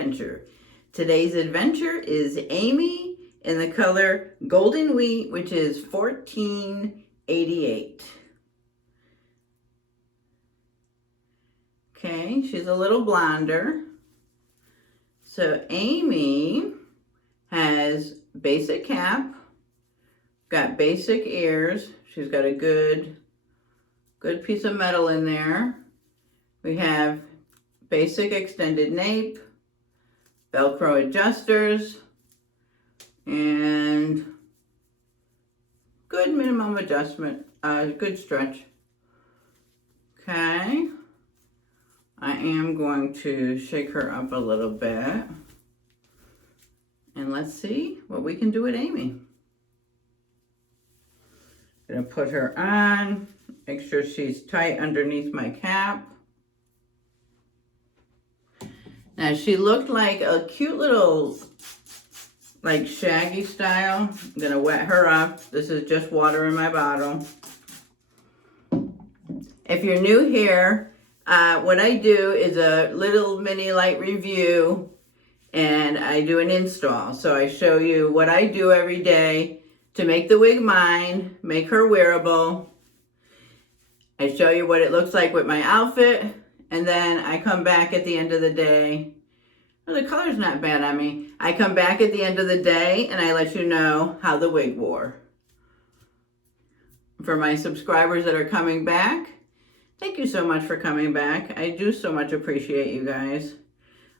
adventure. Today's adventure is Amie in the color Golden Wheat, which is 1488. Okay, she's a little blonder. So Amie has basic cap, got basic ears. She's got a good piece of metal in there. We have basic extended nape, Velcro adjusters, and good minimum adjustment, good stretch. Okay, I am going to shake her up a little bit, and let's see what we can do with Amie. Gonna put her on, make sure she's tight underneath my cap. Now she looked like a cute little, like shaggy style. I'm gonna wet her up. This is just water in my bottle. If you're new here, what I do is a little mini light review and I do an install. So I show you what I do every day to make the wig mine, make her wearable. I show you what it looks like with my outfit. And then I come back at the end of the day. Well, the color's not bad on me. I come back at the end of the day and I let you know how the wig wore. For my subscribers that are coming back, thank you so much for coming back. I do so much appreciate you guys.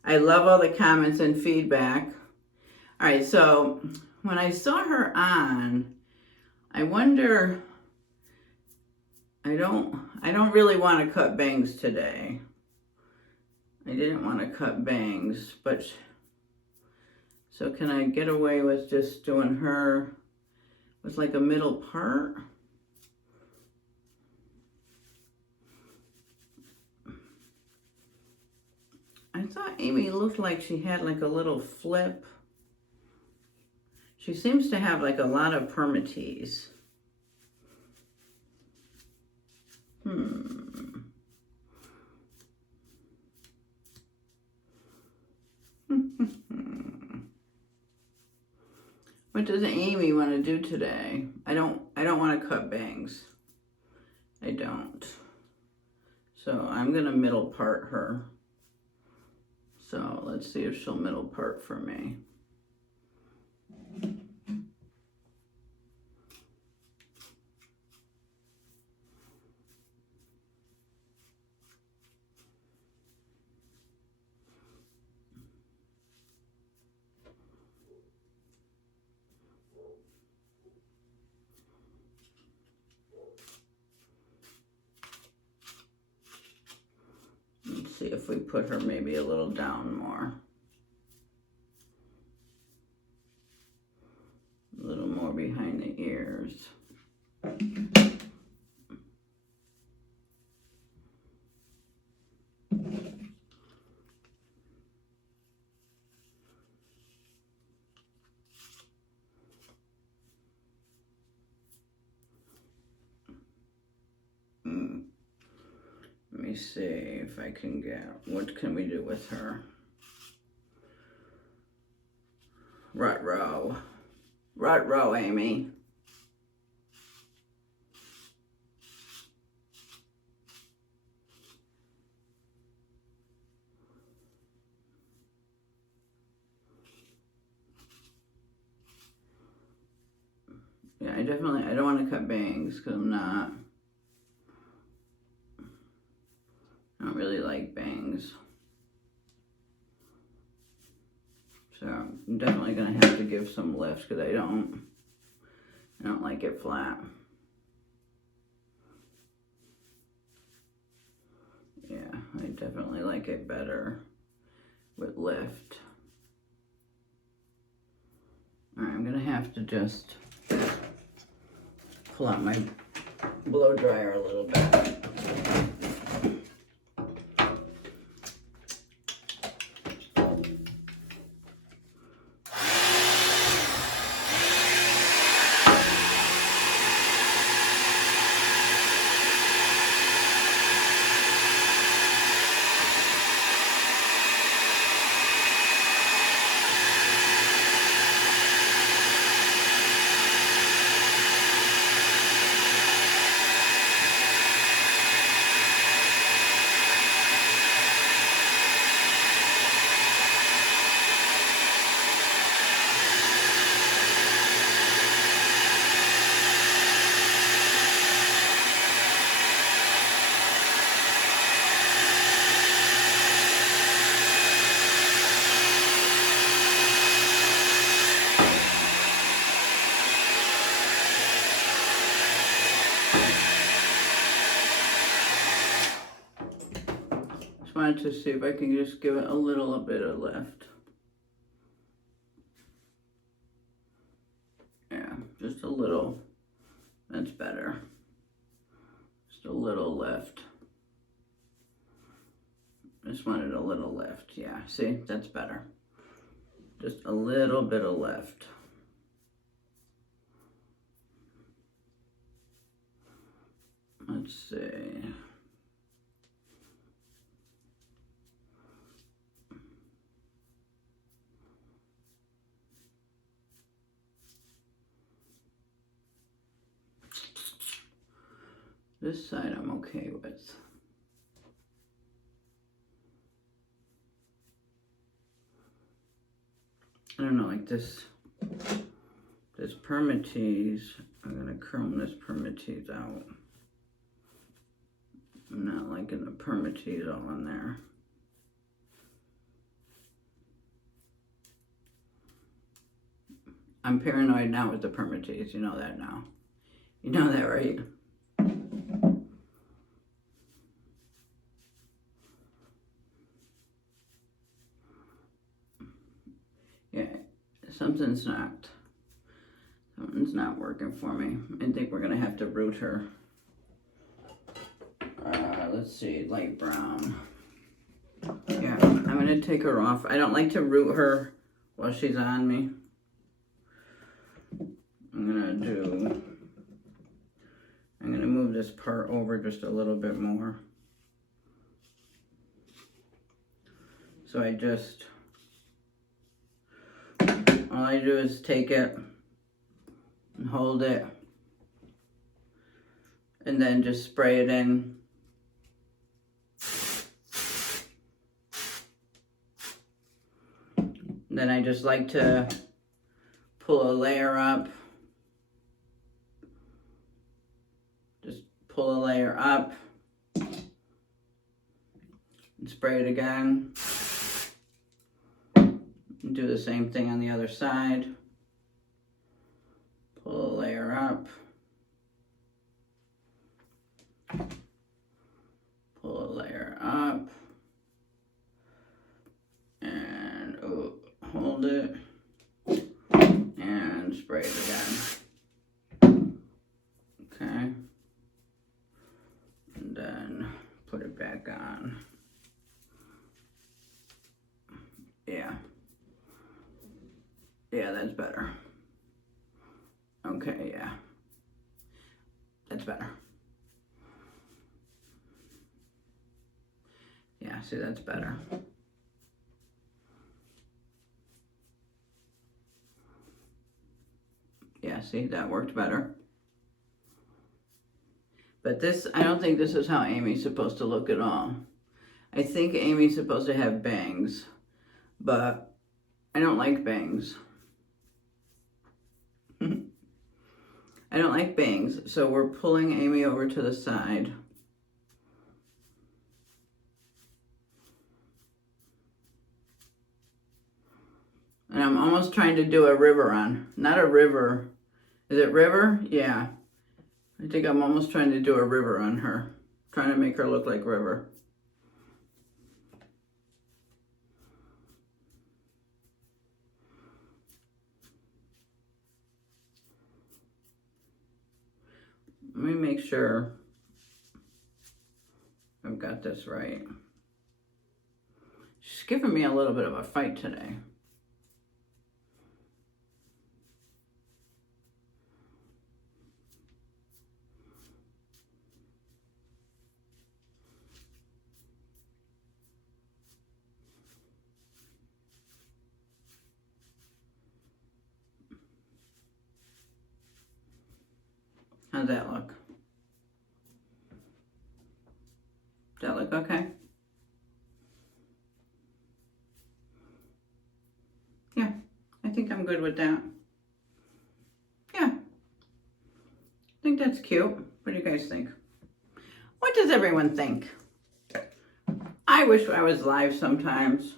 I love all the comments and feedback. All right, so when I saw her on, I wonder, I don't really want to cut bangs today. I didn't want to cut bangs, but so can I get away with just doing her with like a middle part? I thought Amie looked like she had like a little flip. She seems to have like a lot of permatease. What does Amie want to do today? I don't want to cut bangs. I don't. So I'm gonna middle part her. So let's see if she'll middle part for me. Let's see if we put her maybe a little down more. A little more behind the ears. Let me see if I can get, what can we do with her? Ruh-roh, Amie. Yeah, I don't want to cut bangs because I don't really like bangs. So I'm definitely gonna have to give some lift because I don't like it flat. Yeah, I definitely like it better with lift. All right, I'm gonna have to just pull out my blow dryer a little bit. wanted to see if I can just give it a little bit of lift. Yeah, just a little. That's better. Just a little lift. Just wanted a little lift. Yeah, see, that's better. Just a little bit of lift. Let's see. This side I'm okay with. I don't know, like this permatease, I'm gonna comb this permatease out. I'm not liking the permatease all in there. I'm paranoid now with the permatease, you know that now. You know that, right? Yeah, something's not working for me. I think we're gonna have to root her. Let's see, light brown. Yeah, I'm gonna take her off. I don't like to root her while she's on me. I'm gonna move this part over just a little bit more. So all I do is take it and hold it and then just spray it in. Then I just like to pull a layer up. Just pull a layer up and spray it again. And do the same thing on the other side. Pull a layer up. Pull a layer up. And hold it. And spray it again. Okay. And then put it back on. Yeah. Yeah, that's better. Okay, yeah. That's better. Yeah, see, that's better. Yeah, see, that worked better. But this, I don't think this is how Amie's supposed to look at all. I think Amie's supposed to have bangs, but I don't like bangs. I don't like bangs, so we're pulling Amie over to the side. And I'm almost trying to do a river on. Not a river. Is it river? Yeah. I think I'm almost trying to do a river on her. Trying to make her look like River. Let me make sure I've got this right. She's giving me a little bit of a fight today. How's that look? Does that look okay? Yeah, I think I'm good with that. Yeah, I think that's cute. What do you guys think? What does everyone think? I wish I was live sometimes.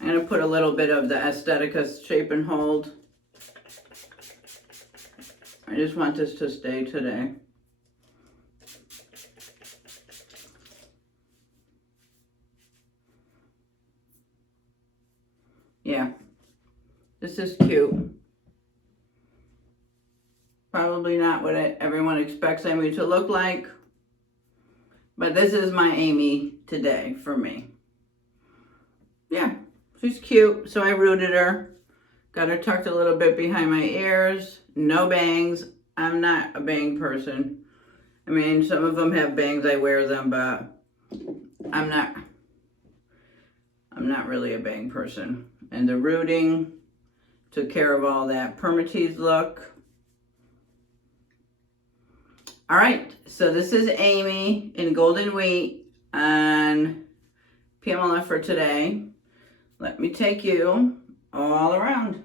I'm going to put a little bit of the Estetica Shape and Hold. I just want this to stay today. This is cute. Probably not what everyone expects Amie to look like, but this is my Amie today for me. Yeah, she's cute. So I rooted her. Got her tucked a little bit behind my ears. No bangs. I'm not a bang person. I mean, some of them have bangs. I wear them, but I'm not really a bang person. And the rooting took care of all that permatease look. All right, so this is Amie in Golden Wheat on Pamela for today. Let me take you all around.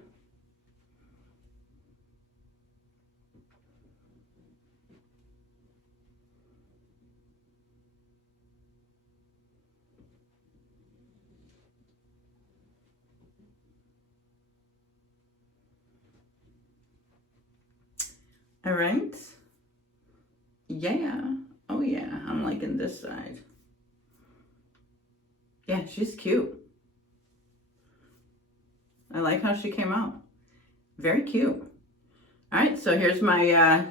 All right. Yeah. Oh yeah, I'm liking this side. Yeah, she's cute. I like how she came out. Very cute. All right, so here's my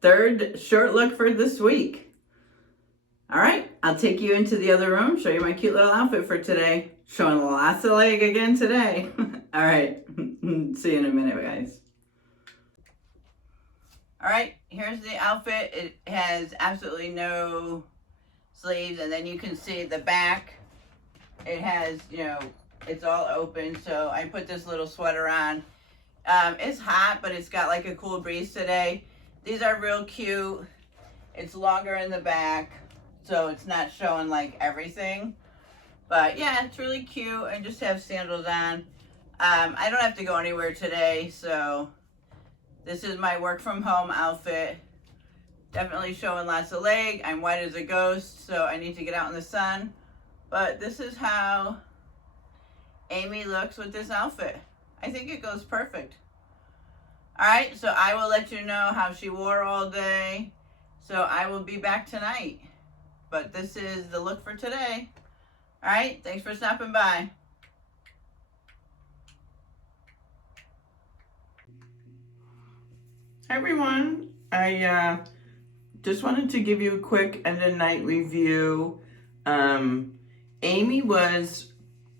third short look for this week. All right, I'll take you into the other room, show you my cute little outfit for today. Showing lots of leg again today. All right, see you in a minute, guys. All right, here's the outfit. It has absolutely no sleeves, and then you can see the back. It has, you know, it's all open, so I put this little sweater on. It's hot, but it's got like a cool breeze today. These are real cute. It's longer in the back, so it's not showing like everything. But yeah, it's really cute. I just have sandals on. I don't have to go anywhere today, so this is my work from home outfit. Definitely showing lots of leg. I'm white as a ghost, so I need to get out in the sun. But this is how Amie looks with this outfit. I think it goes perfect. All right, so I will let you know how she wore all day. So I will be back tonight. But this is the look for today. All right, thanks for stopping by. Hi everyone, I just wanted to give you a quick end of night review. Amie was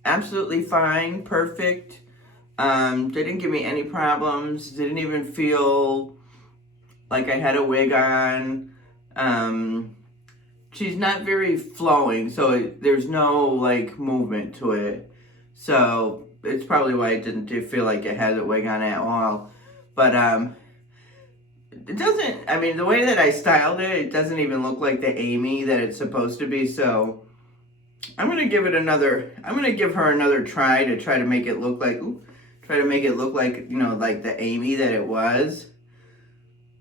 absolutely fine, perfect. Didn't give me any problems, didn't even feel like I had a wig on. She's not very flowing, so there's no like movement to it. So it's probably why I didn't feel like it had a wig on at all. But it doesn't, I mean, the way that I styled it, it doesn't even look like the Amie that it's supposed to be. So I'm going to give her another try to make it look like, you know, like the Amie that it was.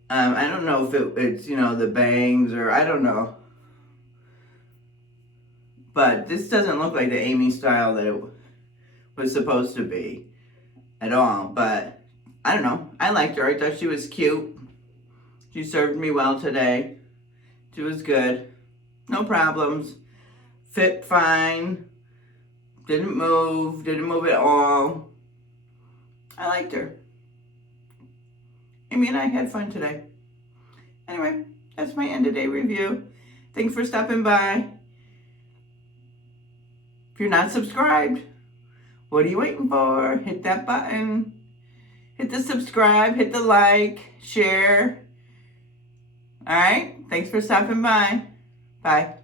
I don't know if it's, you know, the bangs or I don't know. But this doesn't look like the Amie style that it was supposed to be at all. But I don't know. I liked her. I thought she was cute. She served me well today. She was good. No problems. Fit fine. Didn't move at all. I liked her. Amie and I had fun today. Anyway, that's my end of day review. Thanks for stopping by. If you're not subscribed, what are you waiting for? Hit that button. Hit the subscribe, hit the like, share. All right, thanks for stopping by. Bye.